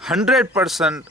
100%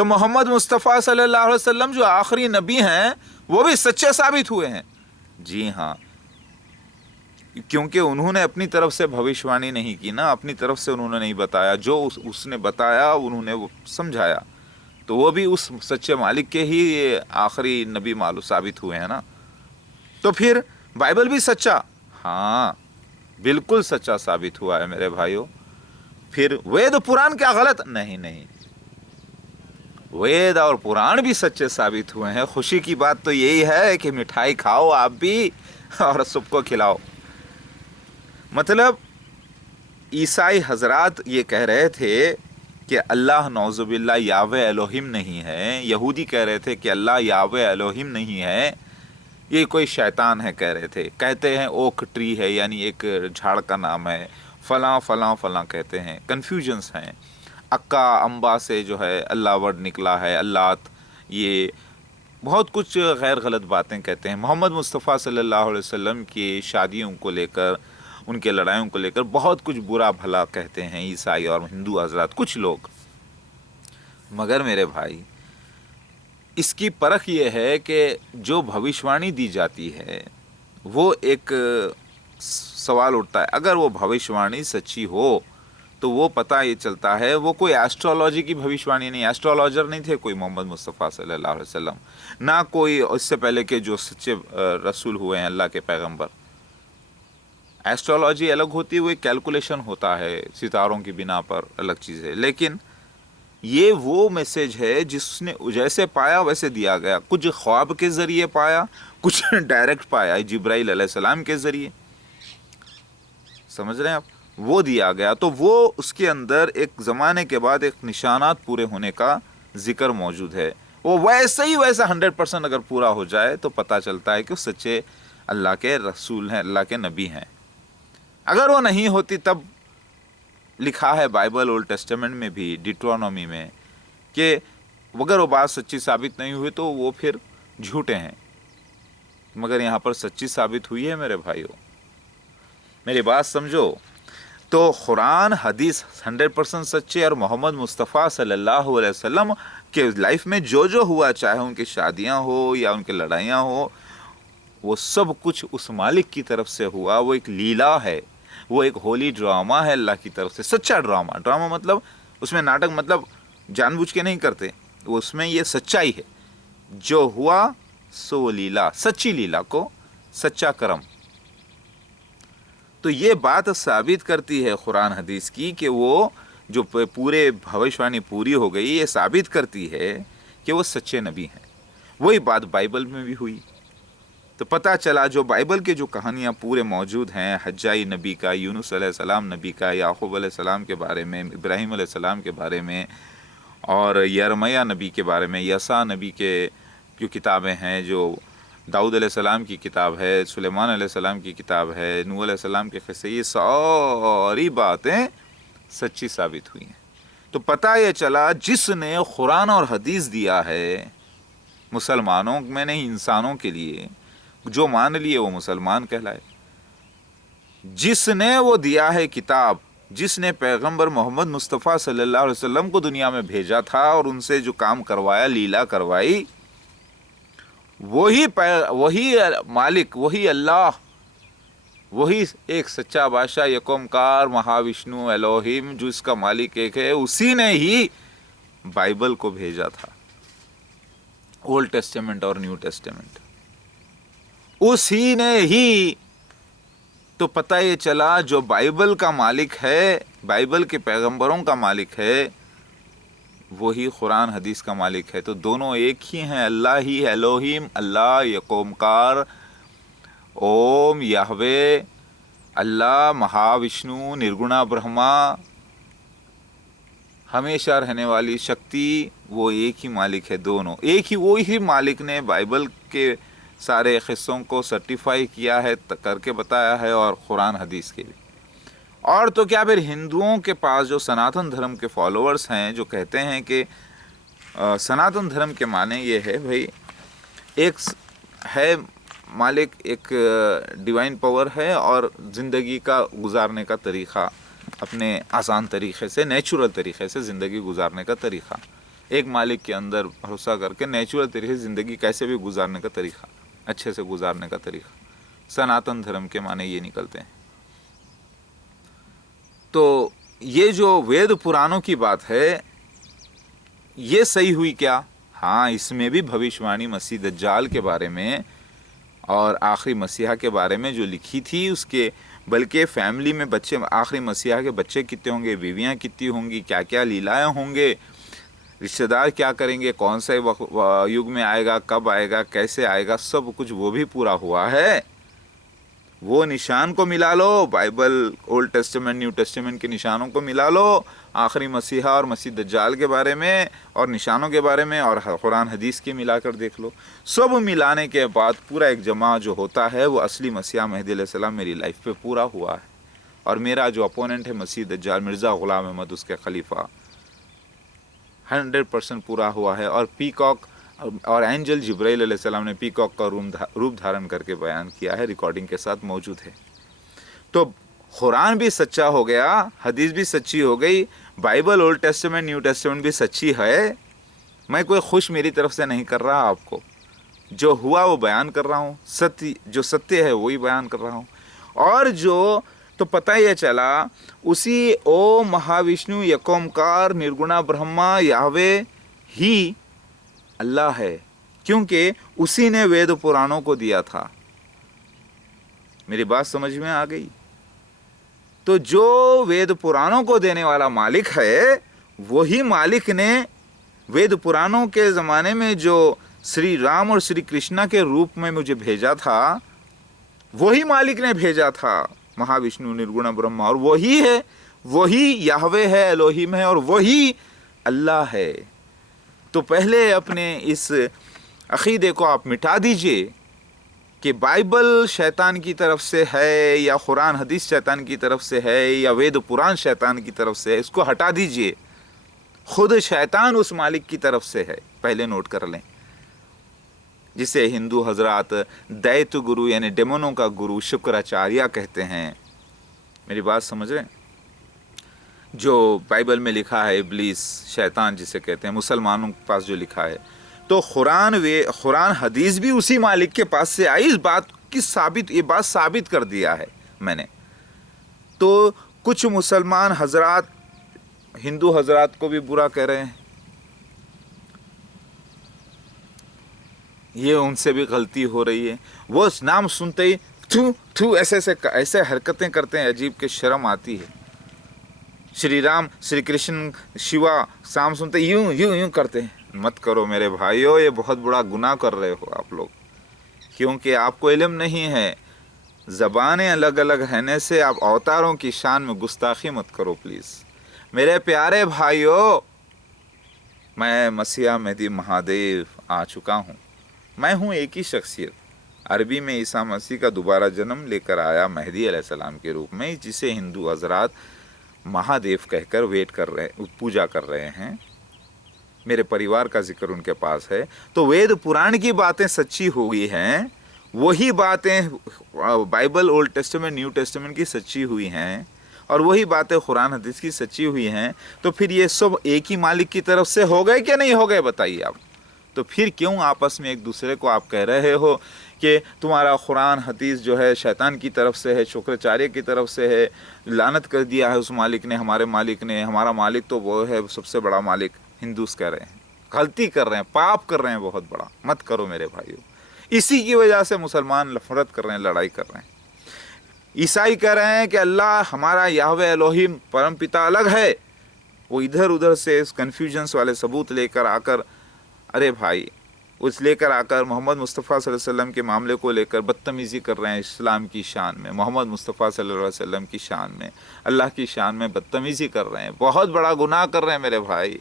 تو محمد مصطفیٰ صلی اللہ علیہ وسلم جو آخری نبی ہیں وہ بھی سچے ثابت ہوئے ہیں. جی ہاں، کیونکہ انہوں نے اپنی طرف سے بھوشوانی نہیں کی نا، اپنی طرف سے انہوں نے نہیں بتایا، جو اس نے بتایا انہوں نے وہ سمجھایا، تو وہ بھی اس سچے مالک کے ہی آخری نبی معلوم ثابت ہوئے ہیں نا. تو پھر بائبل بھی سچا، ہاں بالکل سچا ثابت ہوا ہے میرے بھائیوں. پھر وید پران کیا غلط؟ نہیں، وید اور پران بھی سچے ثابت ہوئے ہیں. خوشی کی بات تو یہی ہے کہ مٹھائی کھاؤ آپ بھی اور سب کو کھلاؤ. مطلب عیسائی حضرات یہ کہہ رہے تھے کہ اللہ نعوذ باللہ یاوے الوہیم نہیں ہے، یہودی کہہ رہے تھے کہ اللہ یاوے الوہیم نہیں ہے، یہ کوئی شیطان ہے کہہ رہے تھے. کہتے ہیں اوک ٹری ہے، یعنی ایک جھاڑ کا نام ہے، فلاں فلاں فلاں کہتے ہیں. کنفیوژنس ہیں. اکا امبا سے جو ہے اللہ ورڈ نکلا ہے، اللات، یہ بہت کچھ غیر غلط باتیں کہتے ہیں. محمد مصطفیٰ صلی اللہ علیہ وسلم کی شادیوں کو لے کر، ان کے لڑائیوں کو لے کر بہت کچھ برا بھلا کہتے ہیں عیسائی اور ہندو حضرات، کچھ لوگ. مگر میرے بھائی اس کی پرکھ یہ ہے کہ جو بھوشوانی دی جاتی ہے وہ ایک سوال اٹھتا ہے، اگر وہ بھوشوانی سچی ہو تو وہ پتہ یہ چلتا ہے وہ کوئی ایسٹرولوجی کی بھوشوانی نہیں، ایسٹرولوجر نہیں تھے کوئی محمد مصطفیٰ صلی اللہ علیہ وسلم، نہ کوئی اس سے پہلے کے جو سچے رسول ہوئے ہیں اللہ کے پیغمبر. ایسٹرولوجی الگ ہوتی ہے، وہ ایک کیلکولیشن ہوتا ہے ستاروں کی بنا پر، الگ چیز ہے. لیکن یہ وہ میسج ہے جس نے جیسے پایا ویسے دیا گیا. کچھ خواب کے ذریعے پایا، کچھ ڈائریکٹ پایا جبرائیل علیہ السلام کے ذریعے، سمجھ رہے ہیں آپ، وہ دیا گیا. تو وہ اس کے اندر ایک زمانے کے بعد ایک نشانات پورے ہونے کا ذکر موجود ہے. وہ ویسے ہی ویسا 100% اگر پورا ہو جائے تو پتہ چلتا ہے کہ وہ سچے اللہ کے رسول ہیں، اللہ کے نبی ہیں. اگر وہ نہیں ہوتی تب لکھا ہے بائبل اولڈ ٹیسٹمنٹ میں بھی، ڈیٹرونومی میں، کہ اگر وہ بات سچی ثابت نہیں ہوئی تو وہ پھر جھوٹے ہیں. مگر یہاں پر سچی ثابت ہوئی ہے میرے بھائیوں، میری بات سمجھو. تو قرآن حدیث 100% سچے، اور محمد مصطفیٰ صلی اللہ علیہ وسلم کے لائف میں جو ہوا، چاہے ان کی شادیاں ہو یا ان کی لڑائیاں ہو، وہ سب کچھ اس مالک کی طرف سے ہوا. وہ ایک لیلا ہے، وہ ایک ہولی ڈرامہ ہے اللہ کی طرف سے، سچا ڈرامہ. ڈرامہ مطلب اس میں ناٹک، مطلب جان بوجھ کے نہیں کرتے، اس میں یہ سچائی ہے. جو ہوا سو لیلا، سچی لیلا کو سچا کرم. تو یہ بات ثابت کرتی ہے قرآن حدیث کی کہ وہ جو پورے بھوشوانی پوری ہو گئی، یہ ثابت کرتی ہے کہ وہ سچے نبی ہیں. وہی بات بائبل میں بھی ہوئی. تو پتہ چلا جو بائبل کے جو کہانیاں پورے موجود ہیں، حجائی نبی کا، یونس علیہ السلام نبی کا، یعقوب علیہ السلام کے بارے میں، ابراہیم علیہ السلام کے بارے میں، اور یرمیہ نبی کے بارے میں، یسع نبی کے جو کتابیں ہیں، جو داؤد علیہ السلام کی کتاب ہے، سلیمان علیہ السلام کی کتاب ہے، نوح علیہ السلام کے قصے، یہ ساری باتیں سچی ثابت ہوئی ہیں. تو پتہ یہ چلا جس نے قرآن اور حدیث دیا ہے مسلمانوں میں نہیں، انسانوں کے لیے، جو مان لیے وہ مسلمان کہلائے. جس نے وہ دیا ہے کتاب، جس نے پیغمبر محمد مصطفیٰ صلی اللہ علیہ وسلم کو دنیا میں بھیجا تھا اور ان سے جو کام کروایا، لیلا کروائی، وہی مالک، وہی اللہ، وہی ایک سچا بادشاہ، یک اومکار مہاوشنو الوہیم، جو اس کا مالک ایک ہے، اسی نے ہی بائبل کو بھیجا تھا، اولڈ ٹیسٹمنٹ اور نیو ٹیسٹمنٹ، اسی نے ہی. تو پتہ یہ چلا جو بائبل کا مالک ہے، بائبل کے پیغمبروں کا مالک ہے، وہی قرآن حدیث کا مالک ہے. تو دونوں ایک ہی ہیں، اللہ ہی الوہیم، اللہ یک اومکار، اوم یہوے، اللہ مہاوشنو، نرگنا برہما، ہمیشہ رہنے والی شکتی، وہ ایک ہی مالک ہے. دونوں ایک ہی، وہی مالک نے بائبل کے سارے قصوں کو سرٹیفائی کیا ہے، کر کے بتایا ہے، اور قرآن حدیث کے بھی. اور تو کیا پھر ہندوؤں کے پاس جو سناتن دھرم کے فالوورز ہیں، جو کہتے ہیں کہ سناتن دھرم کے معنی یہ ہے بھائی، ایک ہے مالک، ایک ڈیوائن پاور ہے، اور زندگی کا گزارنے کا طریقہ اپنے آسان طریقے سے، نیچرل طریقے سے زندگی گزارنے کا طریقہ. ایک مالک کے اندر بھروسہ کر کے نیچرل طریقے سے زندگی کیسے بھی گزارنے کا طریقہ، اچھے سے گزارنے کا طریقہ، سناتن دھرم کے معنی یہ نکلتے ہیں۔ تو یہ جو وید پرانوں کی بات ہے یہ صحیح ہوئی کیا؟ ہاں، اس میں بھی بھوشوانی مسیح دجال کے بارے میں اور آخری مسیحا کے بارے میں جو لکھی تھی اس کے، بلکہ فیملی میں بچے، آخری مسیحا کے بچے کتنے ہوں گے، بیویاں کتنی ہوں گی، کیا کیا لیلائیں ہوں گے، رشتہ دار کیا کریں گے، کون سے یگ میں آئے گا، کب آئے گا، کیسے آئے گا، سب کچھ وہ بھی پورا ہوا ہے۔ وہ نشان کو ملا لو، Bible old testament new testament کے نشانوں کو ملا لو، آخری مسیحا اور مسیح دجال کے بارے میں اور نشانوں کے بارے میں، اور قرآن حدیث کے ملا کر دیکھ لو۔ سب ملانے کے بعد پورا ایک جمع جو ہوتا ہے وہ اصلی مسیح مہدی علیہ السلام میری لائف پہ پورا ہوا ہے۔ اور میرا جو اپوننٹ ہے مسیح دجال مرزا غلام احمد اس کے خلیفہ، 100% پورا ہوا ہے۔ اور پیکاک اور اینجل جبرائیل علیہ السلام نے پیکاک کا روپ دھارن کر کے بیان کیا ہے، ریکارڈنگ کے ساتھ موجود ہے۔ تو قرآن بھی سچا ہو گیا، حدیث بھی سچی ہو گئی، Bible old testament new testament بھی سچی ہے۔ میں کوئی خوش میری طرف سے نہیں کر رہا، آپ کو جو ہوا وہ بیان کر رہا ہوں، جو ستیہ ہے وہی بیان کر رہا ہوں۔ اور جو تو پتہ یہ چلا اسی او مہاوشنو یکومکار نرگنا برہما یہوے ہی اللہ ہے، کیونکہ اسی نے وید پرانوں کو دیا تھا۔ میری بات سمجھ میں آ گئی؟ تو جو وید پرانوں کو دینے والا مالک ہے وہی مالک نے وید پرانوں کے زمانے میں جو شری رام اور شری کرشنا کے روپ میں مجھے بھیجا تھا، وہی مالک نے بھیجا تھا، مہاوشنو نرگنا برہما، اور وہی ہے، وہی یہوے ہے، الوہیم ہے، اور وہی اللہ ہے۔ تو پہلے اپنے اس عقیدے کو آپ مٹا دیجئے کہ بائبل شیطان کی طرف سے ہے یا قرآن حدیث شیطان کی طرف سے ہے یا وید پران شیطان کی طرف سے ہے، اس کو ہٹا دیجئے۔ خود شیطان اس مالک کی طرف سے ہے، پہلے نوٹ کر لیں، جسے ہندو حضرات دیت گرو یعنی ڈیمونوں کا گرو شکراچاریہ کہتے ہیں۔ میری بات سمجھ رہے ہیں؟ جو بائبل میں لکھا ہے ابلیس، شیطان جسے کہتے ہیں، مسلمانوں کے پاس جو لکھا ہے، تو قرآن حدیث بھی اسی مالک کے پاس سے آئی۔ اس بات کی یہ بات ثابت کر دیا ہے میں نے۔ تو کچھ مسلمان حضرات ہندو حضرات کو بھی برا کہہ رہے ہیں، یہ ان سے بھی غلطی ہو رہی ہے۔ وہ نام سنتے ہی تھو ایسے حرکتیں کرتے ہیں، عجیب کہ شرم آتی ہے۔ شری رام، شری کرشن، شیوا سام سنتے یوں کرتے ہیں۔ مت کرو میرے بھائیو، یہ بہت بڑا گناہ کر رہے ہو آپ لوگ، کیونکہ آپ کو علم نہیں ہے۔ زبانیں الگ الگ رہنے سے آپ اوتاروں کی شان میں گستاخی مت کرو پلیز۔ میرے پیارے بھائیو، میں مسیح مہدی مہادیو آ چکا ہوں۔ میں ہوں ایک ہی شخصیت، عربی میں عیسیٰ مسیح کا دوبارہ جنم لے کر آیا مہدی علیہ السلام کے روپ میں، جسے ہندو حضرات مہادیو کہہ کر پوجا کر رہے ہیں۔ میرے پریوار کا ذکر ان کے پاس ہے۔ تو وید پران کی باتیں سچی ہوئی ہیں، وہی باتیں Bible old testament new testament کی سچی ہوئی ہیں، اور وہی باتیں قرآن حدیث کی سچی ہوئی ہیں۔ تو پھر یہ سب ایک ہی مالک کی طرف سے ہو گئے کہ نہیں ہو گئے، بتائیے آپ؟ تو پھر کیوں آپس میں ایک دوسرے کو آپ کہہ رہے ہو کہ تمہارا قرآن حدیث جو ہے شیطان کی طرف سے ہے، شکراچاریہ کی طرف سے ہے، لعنت کر دیا ہے اس مالک نے، ہمارے مالک نے، ہمارا مالک تو وہ ہے سب سے بڑا مالک؟ ہندوز کہہ رہے ہیں، غلطی کر رہے ہیں، پاپ کر رہے ہیں بہت بڑا، مت کرو میرے بھائیو۔ اسی کی وجہ سے مسلمان نفرت کر رہے ہیں، لڑائی کر رہے ہیں۔ عیسائی کہہ رہے ہیں کہ اللہ ہمارا یہوہ الوہیم پرم پتا الگ ہے، وہ ادھر ادھر سے اس کنفیوژنس والے ثبوت لے کر آ کر، ارے بھائی، لے کر آ کر محمد مصطفیٰ صلی اللہ علیہ وسلم کے معاملے کو لے کر بدتمیزی کر رہے ہیں، اسلام کی شان میں، محمد مصطفیٰ صلی اللہ علیہ وسلم کی شان میں، اللہ کی شان میں بدتمیزی کر رہے ہیں، بہت بڑا گناہ کر رہے ہیں میرے بھائی،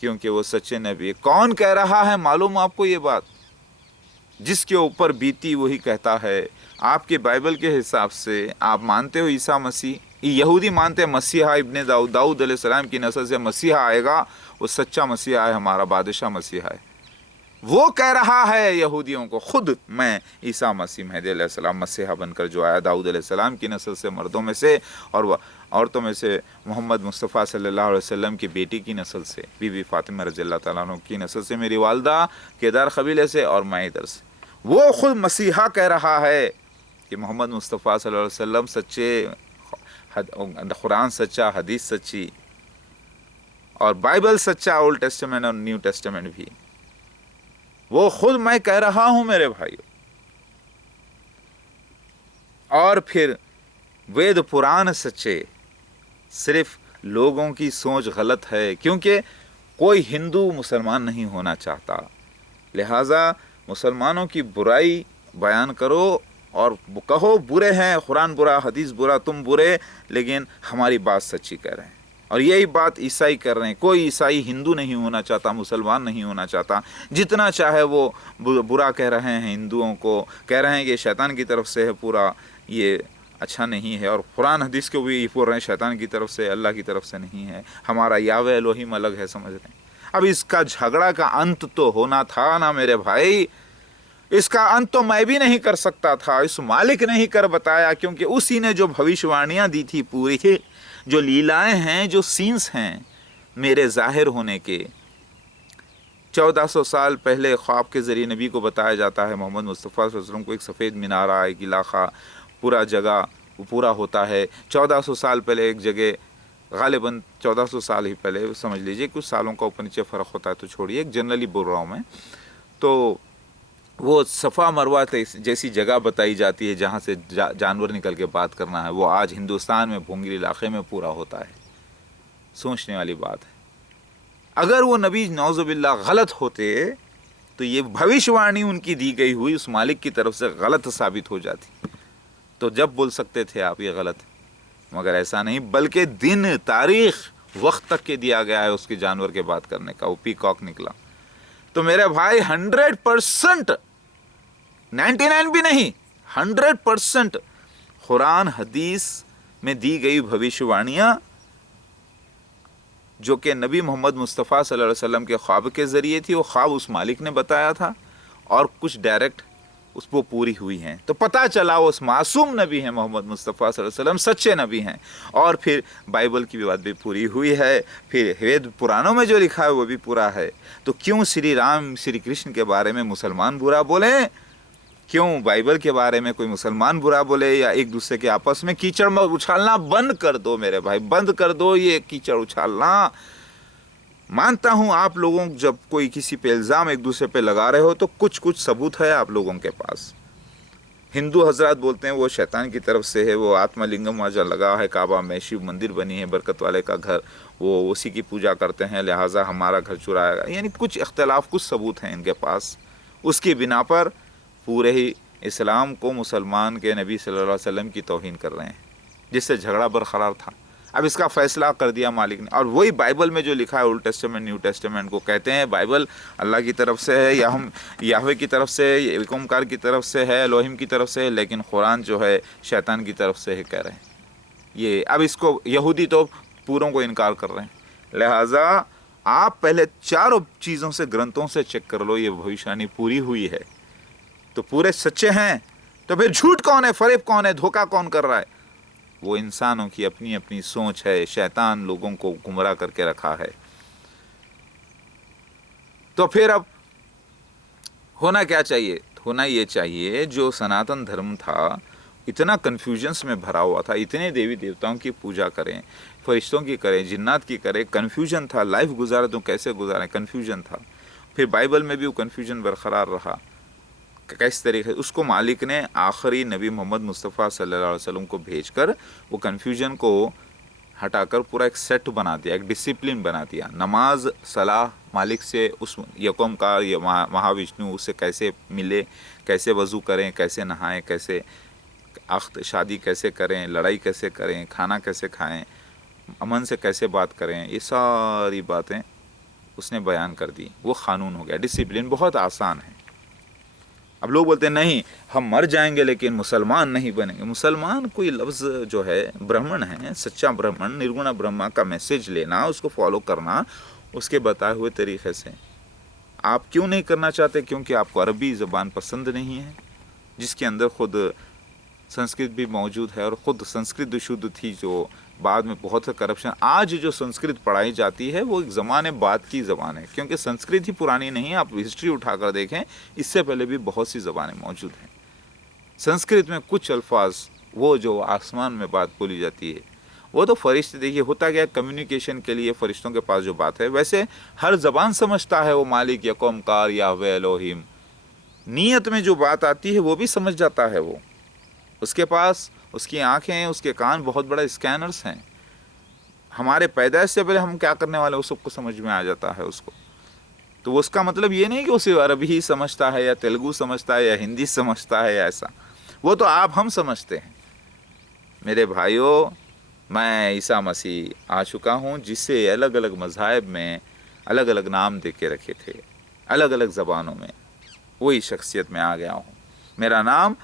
کیونکہ وہ سچے نبی۔ کون کہہ رہا ہے معلوم آپ کو یہ بات؟ جس کے اوپر بیتی وہی کہتا ہے۔ آپ کے بائبل کے حساب سے آپ مانتے ہو عیسیٰ مسیح، یہودی مانتے ہیں مسیحا ابن داؤد علیہ السلام کی نسل سے مسیحا آئے گا، وہ سچا مسیحا ہے، ہمارا بادشاہ مسیحا ہے۔ وہ کہہ رہا ہے یہودیوں کو، خود میں عیسیٰ مسیح مہدی علیہ السلام مسیحا بن کر جو آیا داؤد علیہ السلام کی نسل سے مردوں میں سے، اور وہ عورتوں میں سے محمد مصطفیٰ صلی اللہ علیہ وسلم کی بیٹی کی نسل سے، بی بی فاطمہ رضی اللہ تعالیٰ عنہ کی نسل سے، میری والدہ کیدار قبیلے سے اور میں ادھر سے، وہ خود مسیحا کہہ رہا ہے کہ محمد مصطفیٰ صلی اللہ علیہ وسلم سچے، قرآن سچا، حدیث سچی، اور بائبل سچا، اولڈ ٹیسٹمنٹ اور نیو ٹیسٹمنٹ بھی، وہ خود میں کہہ رہا ہوں میرے بھائیو۔ اور پھر وید پران سچے، صرف لوگوں کی سوچ غلط ہے، کیونکہ کوئی ہندو مسلمان نہیں ہونا چاہتا، لہٰذا مسلمانوں کی برائی بیان کرو اور کہو برے ہیں، قرآن برا، حدیث برا، تم برے، لیکن ہماری بات سچی کہہ رہے ہیں۔ اور یہی بات عیسائی کر رہے ہیں، کوئی عیسائی ہندو نہیں ہونا چاہتا، مسلمان نہیں ہونا چاہتا، جتنا چاہے وہ برا کہہ رہے ہیں ہندوؤں کو، کہہ رہے ہیں کہ شیطان کی طرف سے ہے پورا، یہ اچھا نہیں ہے، اور قرآن حدیث کو بھی بول رہے ہیں شیطان کی طرف سے، اللہ کی طرف سے نہیں ہے، ہمارا یاوہ الوہیم الگ ہے، سمجھ رہے ہیں۔ اب اس کا جھگڑا کا انت تو ہونا تھا نا میرے بھائی، اس کا انت تو میں بھی نہیں کر سکتا تھا، اس مالک نے ہی کر بتایا، کیونکہ اسی نے جو بھوشوانیاں دی تھی پوری، جو لیلائیں ہیں، جو سینس ہیں میرے ظاہر ہونے کے، 1400 سال پہلے خواب کے ذریعے نبی کو بتایا جاتا ہے، محمد مصطفیٰ صلی اللہ علیہ وسلم کو ایک سفید مینارہ، ایک علاقہ، پورا جگہ وہ پورا ہوتا ہے۔ 1400 سال پہلے ایک جگہ، غالباً 1400 سال ہی پہلے سمجھ لیجئے، کچھ سالوں کا اوپر نیچے فرق ہوتا ہے تو چھوڑیے، ایک جنرلی بول رہا ہوں میں، تو وہ صفا مروہ جیسی جگہ بتائی جاتی ہے جہاں سے جانور نکل کے بات کرنا ہے، وہ آج ہندوستان میں بھونگری علاقے میں پورا ہوتا ہے۔ سوچنے والی بات ہے، اگر وہ نبی نعوذ باللہ غلط ہوتے تو یہ بھوشوانی ان کی دی گئی ہوئی اس مالک کی طرف سے غلط ثابت ہو جاتی، تو جب بول سکتے تھے آپ یہ غلط ہے، مگر ایسا نہیں، بلکہ دن، تاریخ، وقت تک کے دیا گیا ہے اس کے جانور کے بات کرنے کا، وہ پیکاک نکلا۔ تو میرے بھائی 100%، 99 بھی نہیں، 100% قرآن حدیث میں دی گئی بھوشوانیاں، جو کہ نبی محمد مصطفیٰ صلی اللہ علیہ وسلم کے خواب کے ذریعے تھی، وہ خواب اس مالک نے بتایا تھا، اور کچھ ڈائریکٹ اس کو پوری ہوئی ہیں، تو پتہ چلا وہ معصوم نبی ہیں محمد مصطفیٰ صلی اللہ علیہ وسلم، سچے نبی ہیں، اور پھر بائبل کی بھی بات بھی پوری ہوئی ہے، پھر وید پرانوں میں جو لکھا ہے وہ بھی پورا ہے، تو کیوں شری رام، شری کرشن کے بارے میں مسلمان برا بولیں؟ کیوں بائبل کے بارے میں کوئی مسلمان برا بولے، یا ایک دوسرے کے آپس میں کیچڑ میں اچھالنا بند کر دو میرے بھائی، بند کر دو یہ کیچڑ اچھالنا۔ مانتا ہوں آپ لوگوں جب کوئی کسی پہ الزام ایک دوسرے پہ لگا رہے ہو تو کچھ ثبوت ہے آپ لوگوں کے پاس۔ ہندو حضرات بولتے ہیں وہ شیطان کی طرف سے ہے، وہ آتما لنگم وہاں لگا ہے کعبہ میں، شیو مندر بنی ہے، برکت والے کا گھر، وہ اسی کی پوجا کرتے ہیں، لہٰذا ہمارا گھر چرایا گا، یعنی کچھ اختلاف، کچھ ثبوت ہیں ان کے پاس، اس کی بنا پر پورے ہی اسلام کو، مسلمان کے نبی صلی اللہ علیہ وسلم کی توہین کر رہے ہیں، جس سے جھگڑا برقرار تھا۔ اب اس کا فیصلہ کر دیا مالک نے، اور وہی بائبل میں جو لکھا ہے، اولڈ ٹیسٹمنٹ، نیو ٹیسٹمنٹ کو کہتے ہیں بائبل اللہ کی طرف سے ہے، یا ہم یہوہ کی طرف سے، ایک اومکار کی طرف سے ہے، الوہیم کی طرف سے ہے، لیکن قرآن جو ہے شیطان کی طرف سے ہے کہہ رہے ہیں یہ۔ اب اس کو یہودی تو پوروں کو انکار کر رہے ہیں، لہٰذا آپ پہلے چاروں چیزوں سے، گرنتھوں سے چیک کر لو یہ بھوشوانی پوری ہوئی ہے تو پورے سچے ہیں، تو پھر جھوٹ کون ہے، فریب کون ہے، دھوکہ کون کر رہا ہے؟ وہ انسانوں کی اپنی اپنی سوچ ہے، شیطان لوگوں کو گمراہ کر کے رکھا ہے۔ تو پھر اب ہونا کیا چاہیے؟ ہونا یہ چاہیے، جو سناتن دھرم تھا اتنا کنفیوژنس میں بھرا ہوا تھا، اتنے دیوی دیوتاؤں کی پوجا کریں، فرشتوں کی کریں، جنات کی کریں، کنفیوژن تھا، لائف گزارے تو کیسے گزاریں، کنفیوژن تھا۔ پھر بائبل میں بھی وہ کنفیوژن برقرار رہا، کس طریقے، اس کو مالک نے آخری نبی محمد مصطفیٰ صلی اللہ علیہ وسلم کو بھیج کر وہ کنفیوژن کو ہٹا کر پورا ایک سیٹ بنا دیا، ایک ڈسپلن بنا دیا۔ نماز، صلاح، مالک سے اس یکم کا مہا وشنو، اس سے کیسے ملے، کیسے وضو کریں، کیسے نہائیں، کیسے شادی کیسے کریں، لڑائی کیسے کریں، کھانا کیسے کھائیں، امن سے کیسے بات کریں، یہ ساری باتیں اس نے بیان کر دی۔ وہ قانون ہو گیا، ڈسپلن بہت آسان ہے۔ اب لوگ بولتے ہیں نہیں ہم مر جائیں گے لیکن مسلمان نہیں بنیں گے۔ مسلمان کوئی لفظ جو ہے، برہمن ہے، سچا برہمن، نرگنا برہما کا میسج لینا، اس کو فالو کرنا اس کے بتائے ہوئے طریقے سے۔ آپ کیوں نہیں کرنا چاہتے؟ کیونکہ آپ کو عربی زبان پسند نہیں ہے، جس کے اندر خود سنسکرت بھی موجود ہے، اور خود سنسکرت شدھ تھی جو بعد میں بہت سے کرپشن. آج جو سنسکرت پڑھائی جاتی ہے وہ ایک زمانے بعد کی زبان ہے، کیونکہ سنسکرت ہی پرانی نہیں ہے. آپ ہسٹری اٹھا کر دیکھیں، اس سے پہلے بھی بہت سی زبانیں موجود ہیں. سنسکرت میں کچھ الفاظ وہ جو آسمان میں بات بولی جاتی ہے وہ تو فرشتے، دیکھیے ہوتا گیا کمیونیکیشن کے لیے فرشتوں کے پاس جو بات ہے، ویسے ہر زبان سمجھتا ہے وہ مالک یکم کار یہوہ الوہیم. نیت میں جو بات آتی ہے وہ بھی سمجھ جاتا ہے وہ. اس کے پاس اس کی آنکھیں، اس کے کان بہت بڑا اسکینرز ہیں. ہمارے پیدائش سے پہلے ہم کیا کرنے والے وہ سب کو سمجھ میں آ جاتا ہے اس کو. تو اس کا مطلب یہ نہیں کہ اسے عربی ہی سمجھتا ہے یا تیلگو سمجھتا ہے یا ہندی سمجھتا ہے یا ایسا. وہ تو آپ ہم سمجھتے ہیں. میرے بھائیوں، میں عیسیٰ مسیح آ چکا ہوں، جس سے الگ الگ مذاہب میں الگ الگ نام دے کے رکھے تھے، الگ الگ زبانوں میں وہی شخصیت میں آ گیا ہوں. میرا نام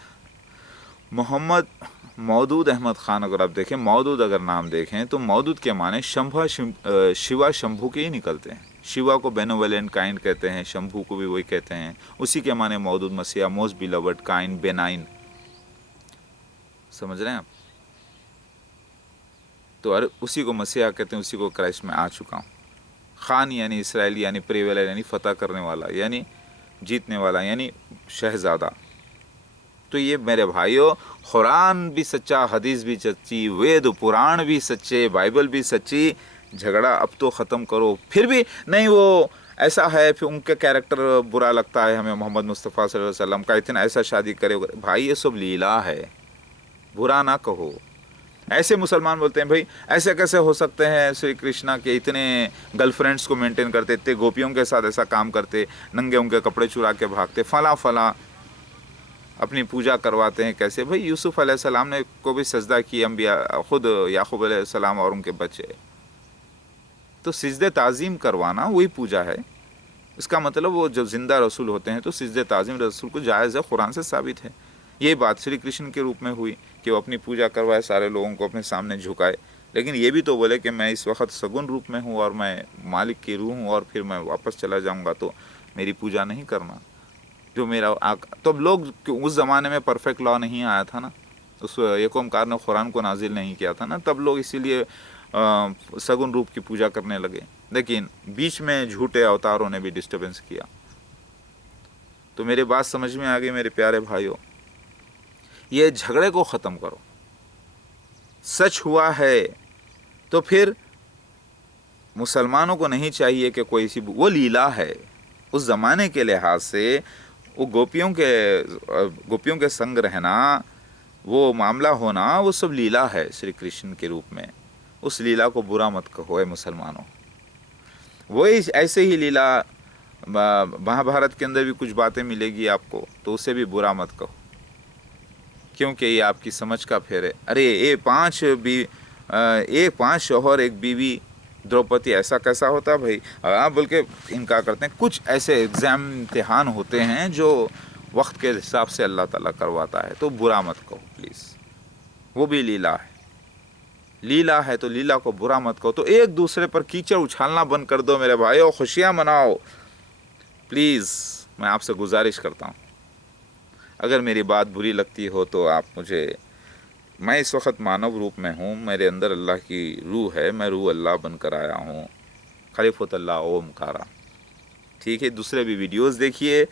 محمد مودود احمد خان. اگر آپ دیکھیں مودود، اگر نام دیکھیں تو مودود کے معنی شیوا شمبھو کے ہی نکلتے ہیں. شیوا کو بینوولنٹ کائنڈ کہتے ہیں، شمبھو کو بھی وہی کہتے ہیں. اسی کے معنی مودود مسیح، موسٹ بیلوڈ کائنڈ، بینائن. سمجھ رہے ہیں آپ؟ تو اسی کو مسیح کہتے ہیں، اسی کو کرائسٹ میں آ چکا ہوں. خان یعنی اسرائیلی، یعنی پریویلر، یعنی فتح کرنے والا، یعنی جیتنے والا، یعنی شہزادہ. تو یہ میرے بھائیوں، قرآن بھی سچا، حدیث بھی سچی، وید پران بھی سچے، بائبل بھی سچی. جھگڑا اب تو ختم کرو. پھر بھی نہیں وہ ایسا ہے، پھر ان کا کیریکٹر برا لگتا ہے ہمیں، محمد مصطفیٰ صلی اللہ علیہ وسلم کا اتنا ایسا شادی کرے. بھائی یہ سب لیلا ہے، برا نہ کہو. ایسے مسلمان بولتے ہیں بھائی ایسے کیسے ہو سکتے ہیں شری کرشنا کے اتنے گرل فرینڈس کو مینٹین کرتے، اتنے گوپیوں کے ساتھ ایسا کام کرتے، ننگے ان کے کپڑے چرا کے بھاگتے، فلاں فلاں اپنی پوجا کرواتے ہیں. کیسے بھائی؟ یوسف علیہ السلام نے کو بھی سجدہ کی، انبیاء خود یعقوب علیہ السلام اور ان کے بچے. تو سجدے تعظیم کروانا وہی پوجا ہے. اس کا مطلب وہ جب زندہ رسول ہوتے ہیں تو سجدے تعظیم رسول کو جائز ہے، قرآن سے ثابت ہے. یہی بات شری کرشن کے روپ میں ہوئی کہ وہ اپنی پوجا کروائے، سارے لوگوں کو اپنے سامنے جھکائے. لیکن یہ بھی تو بولے کہ میں اس وقت سگن روپ میں ہوں اور میں مالک کی روح ہوں، اور پھر میں واپس چلا جاؤں گا تو میری پوجا نہیں کرنا. جو میرا تو لوگ اس زمانے میں پرفیکٹ لا نہیں آیا تھا نا، اس ایک اومکار نے قرآن کو نازل نہیں کیا تھا نا، تب لوگ اسی لیے سگن روپ کی پوجا کرنے لگے. لیکن بیچ میں جھوٹے اوتاروں نے بھی ڈسٹربنس کیا. تو میری بات سمجھ میں آ گئی میرے پیارے بھائیوں. یہ جھگڑے کو ختم کرو. سچ ہوا ہے تو پھر مسلمانوں کو نہیں چاہیے کہ کوئی سی وہ لیلا ہے. اس زمانے کے لحاظ سے وہ گوپیوں کے سنگ رہنا، وہ معاملہ ہونا، وہ سب لیلا ہے شری کرشن کے روپ میں. اس لیلا کو برا مت کہو اے مسلمانوں. وہی ایسے ہی لیلا مہابھارت کے اندر بھی کچھ باتیں ملے گی آپ کو، تو اسے بھی برا مت کہو، کیونکہ یہ آپ کی سمجھ کا پھیر ہے. ارے پانچ شوہر ایک بیوی دروپدی، ایسا کیسا ہوتا بھائی؟ بلکہ انکار کرتے ہیں. کچھ ایسے ایگزام امتحان ہوتے ہیں جو وقت کے حساب سے اللہ تعالیٰ کرواتا ہے، تو برا مت کہو پلیز. وہ بھی لیلا ہے. لیلا ہے تو لیلا کو برا مت کہو. تو ایک دوسرے پر کیچڑ اچھالنا بند کر دو میرے بھائیو، خوشیاں مناؤ پلیز. میں آپ سے گزارش کرتا ہوں، اگر میری بات بری لگتی ہو تو آپ مجھے، میں اس وقت مانو روپ میں ہوں، میرے اندر اللہ کی روح ہے، میں روح اللہ بن کر آیا ہوں، خلیفۃ اللہ اومکارا. ٹھیک ہے؟ دوسرے بھی ویڈیوز دیکھیے.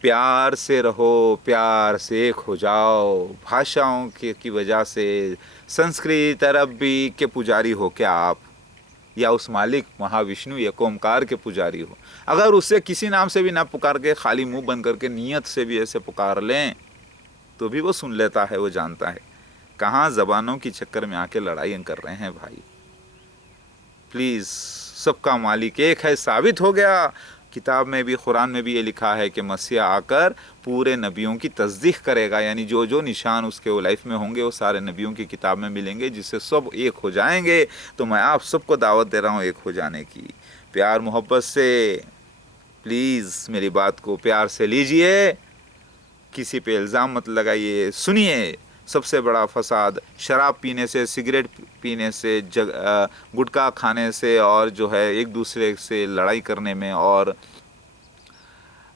پیار سے رہو، پیار سے ایک ہو جاؤ. بھاشاؤں کی وجہ سے سنسکرت عربی کے پجاری ہو کیا آپ، یا اس مالک مہاوشنو ایک اومکار کے پجاری ہو؟ اگر اسے کسی نام سے بھی نہ پکار کے، خالی منہ بند کر کے نیت سے بھی ایسے پکار لیں تو بھی وہ سن لیتا ہے، وہ جانتا ہے. کہاں زبانوں کی چکر میں آ کے لڑائیاں کر رہے ہیں بھائی. پلیز، سب کا مالک ایک ہے، ثابت ہو گیا. کتاب میں بھی، قرآن میں بھی یہ لکھا ہے کہ مسیح آ کر پورے نبیوں کی تصدیق کرے گا. یعنی جو جو نشان اس کے لائف میں ہوں گے وہ سارے نبیوں کی کتاب میں ملیں گے، جس سے سب ایک ہو جائیں گے. تو میں آپ سب کو دعوت دے رہا ہوں ایک ہو جانے کی، پیار محبت سے. پلیز میری بات کو پیار سے لیجئے، کسی پہ الزام مت لگائیے. سنیے، سب سے بڑا فساد شراب پینے سے، سگریٹ پینے سے، گٹکا کھانے سے، اور جو ہے ایک دوسرے سے لڑائی کرنے میں، اور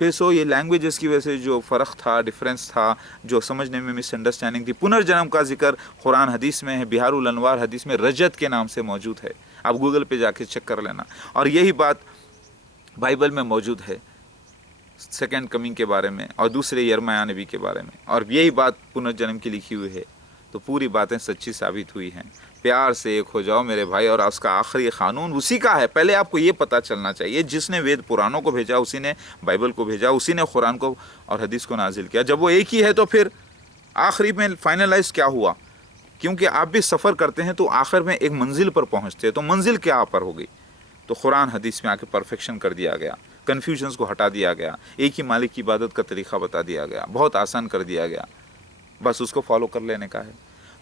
پھر سو یہ لینگویجز کی وجہ سے جو فرق تھا، ڈفرینس تھا، جو سمجھنے میں مس انڈرسٹینڈنگ تھی، پنرجنم کا ذکر قرآن حدیث میں ہے، بہار الانوار حدیث میں رجت کے نام سے موجود ہے، آپ گوگل پہ جا کے چیک کر لینا. اور یہی بات بائبل میں موجود ہے سیکنڈ کمنگ کے بارے میں اور دوسرے یرمیہ نبی کے بارے میں، اور یہی بات پنرجنم کی لکھی ہوئی ہے. تو پوری باتیں سچی ثابت ہوئی ہیں. پیار سے ایک ہو جاؤ میرے بھائی، اور اس کا آخری قانون اسی کا ہے. پہلے آپ کو یہ پتہ چلنا چاہیے، جس نے وید پرانوں کو بھیجا اسی نے بائبل کو بھیجا، اسی نے قرآن کو اور حدیث کو نازل کیا. جب وہ ایک ہی ہے تو پھر آخری میں فائنلائز کیا ہوا؟ کیونکہ آپ بھی سفر کرتے ہیں تو آخر میں ایک منزل پر پہنچتے ہیں، تو منزل کیا پر ہوگی؟ تو قرآن حدیث میں آ کے پرفیکشن کر دیا گیا، کنفیوژنس کو ہٹا دیا گیا، ایک ہی مالک کی عبادت کا طریقہ بتا دیا گیا، بہت آسان کر دیا گیا، بس اس کو فالو کر لینے کا ہے.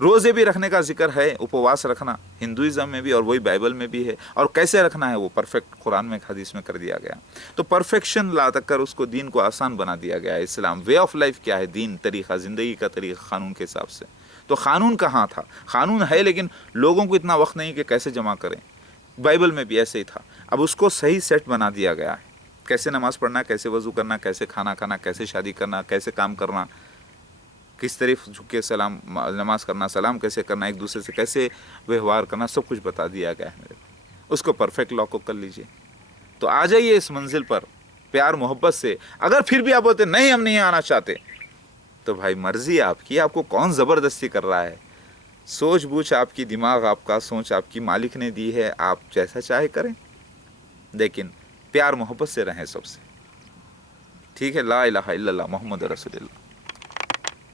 روزے بھی رکھنے کا ذکر ہے، اپواس رکھنا ہندوازم میں بھی اور وہی بائبل میں بھی ہے، اور کیسے رکھنا ہے وہ پرفیکٹ قرآن میں حدیث میں کر دیا گیا. تو پرفیکشن لا تک کر اس کو دین کو آسان بنا دیا گیا ہے. اسلام وے آف لائف کیا ہے؟ دین، طریقہ زندگی کا طریقہ قانون کے حساب سے. تو قانون کہاں تھا؟ قانون ہے لیکن لوگوں کو اتنا وقت نہیں کہ کیسے جمع کریں. بائبل میں بھی ایسے ہی تھا، اب اس کو صحیح سیٹ بنا دیا گیا ہے. کیسے نماز پڑھنا، کیسے وضو کرنا، کیسے کھانا کھانا، کیسے شادی کرنا، کیسے کام کرنا، کس طرف جھک کے سلام نماز کرنا، سلام کیسے کرنا، ایک دوسرے سے کیسے ویوہار کرنا، سب کچھ بتا دیا گیا ہے میرے کو. اس کو پرفیکٹ لا کو کر لیجئے. تو آ جائیے اس منزل پر پیار محبت سے. اگر پھر بھی آپ بولتے نہیں ہم نہیں آنا چاہتے، تو بھائی مرضی آپ کی، آپ کو کون زبردستی کر رہا ہے؟ سوچ بوجھ آپ کی، دماغ آپ کا، سوچ آپ کی مالک نے دی ہے، آپ جیسا چاہے کریں، لیکن پیار محبت سے رہیں سب سے. ٹھیک ہے؟ لا الہ الا اللہ محمد رسول اللہ.